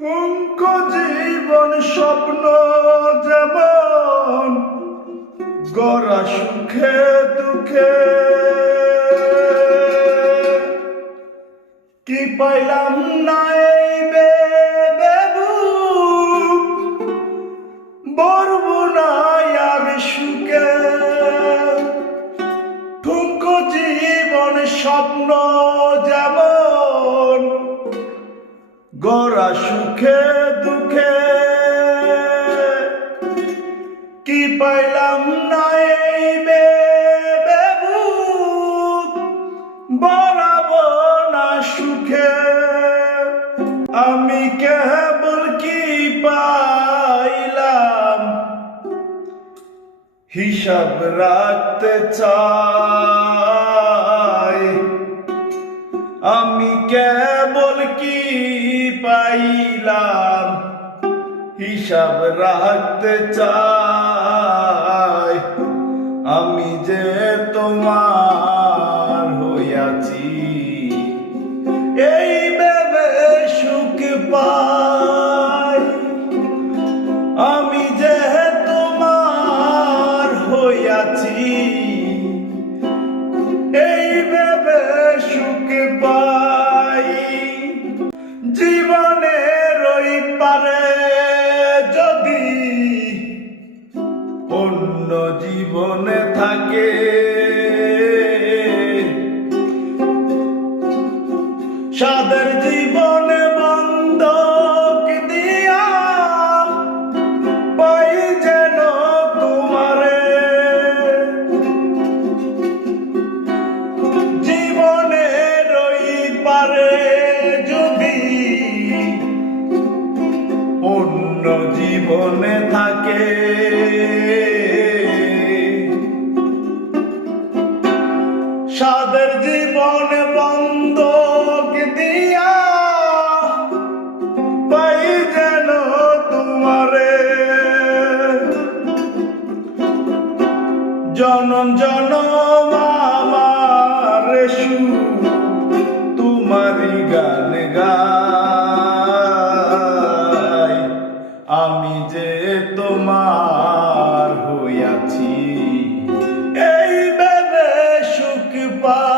অঙ্ক জীবন স্বপ্ন যেমন গড়া সুখে দুঃখে, কি পাইলাম না এই বরব না আর সুখে। ঠুনকো জীবন স্বপ্ন যেমন গড়া সুখে দুঃখে, কি পাইলাম না এই বরাবো না সুখে। আমি কেবল কি পাইলাম হিসাব রাখতে চাই। আমি কেবল কি পাইলাম হিসাব রাখতে চাই। আমি যে তোমার হইয়াছি এই ভেবে সুখ পাই। আমি যে তোমার হইয়াছি এই ভেবে সুখ পাই। জীবনের ওই পারে যদি অন্য জীবনে থাকে, সাদের জীবনে বন্ধক দিয়া পাই যেন তোমারে। জীবনের ওই পারে যদি অন্য জীবনে থাকে, সাদের জীবন বন্ধক দিয়া পাই যেন তোমারে। জনম জনম আমার সুখ তোমারি গান গাই। আমি যে তোমার হইয়াছি এই ভেবে সুখ পাই।